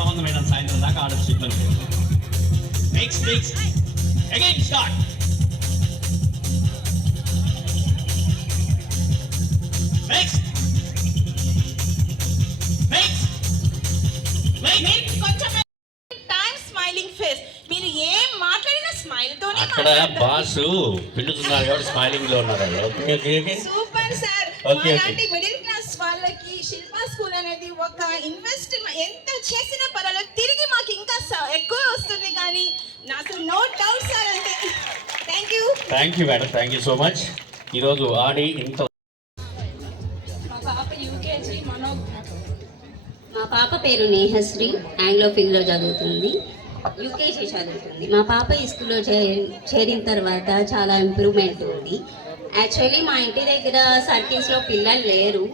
బాగుంది మేడం సాయంత్రం దాకా next next again start next next next మీరు కొంచెం టైం స్మైలింగ్ ఫేస్ మీరు ఏం మాట్లాడినా స్మైల్ తోనే అక్కడ బాసు పిండుతున్నారు కాబట్టి స్మైలింగ్లో ఉన్నారు. Okay okay okay. Super sir middle అనేది ఒక ఇన్వెస్ట్ ఎంత చేసినా పర్వాలేదు. తిరిగి మాకు ఇంకా ఎక్కువ వస్తుంది కానీ నాకు నో డౌట్ సార్ అంతే thank you thank you madam thank you so much ఈరోజు ఆడి ఇంత మా పాప యూకేజీ మనో మా పాప పేరు నేహశ్రీ ఆంగ్లో ఫీల్డ్లో చదువుతుంది. యూకేజీ చదువుతుంది. మా పాప ఈ స్కూల్లో చే చేరిన తర్వాత చాలా ఇంప్రూవ్మెంట్ ఉంది. యాక్చువల్లీ మా ఇంటి దగ్గర సర్కిల్స్లో పిల్లలు లేరు.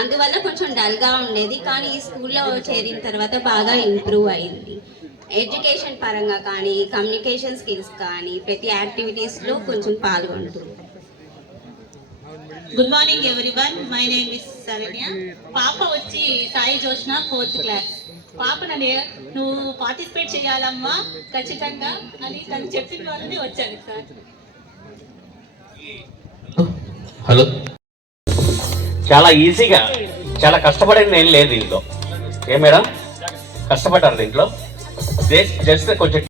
అందువల్ల కొంచెం డల్గా ఉండేది. కానీ ఈ స్కూల్లో చేరిన తర్వాత బాగా ఇంప్రూవ్ అయింది. ఎడ్యుకేషన్ పరంగా కానీ కమ్యూనికేషన్ స్కిల్స్ కానీ ప్రతి యాక్టివిటీస్లో కొంచెం పాల్గొంటుంది good morning everyone my name is Sharanya పాప వచ్చి సాయి జోష్న ఫోర్త్ క్లాస్ పాప నన్ను నువ్వు పార్టిసిపేట్ చేయాలమ్మా? ఖచ్చితంగా అని తను చెప్పిన వాళ్ళని వచ్చాను సార్. హలో. చాలా ఈజీగా చాలా కష్టపడింది ఏం లేదు దీంట్లో. ఏ మేడం? కష్టపడ్డారు దీంట్లో? జస్ట్ కొంచెం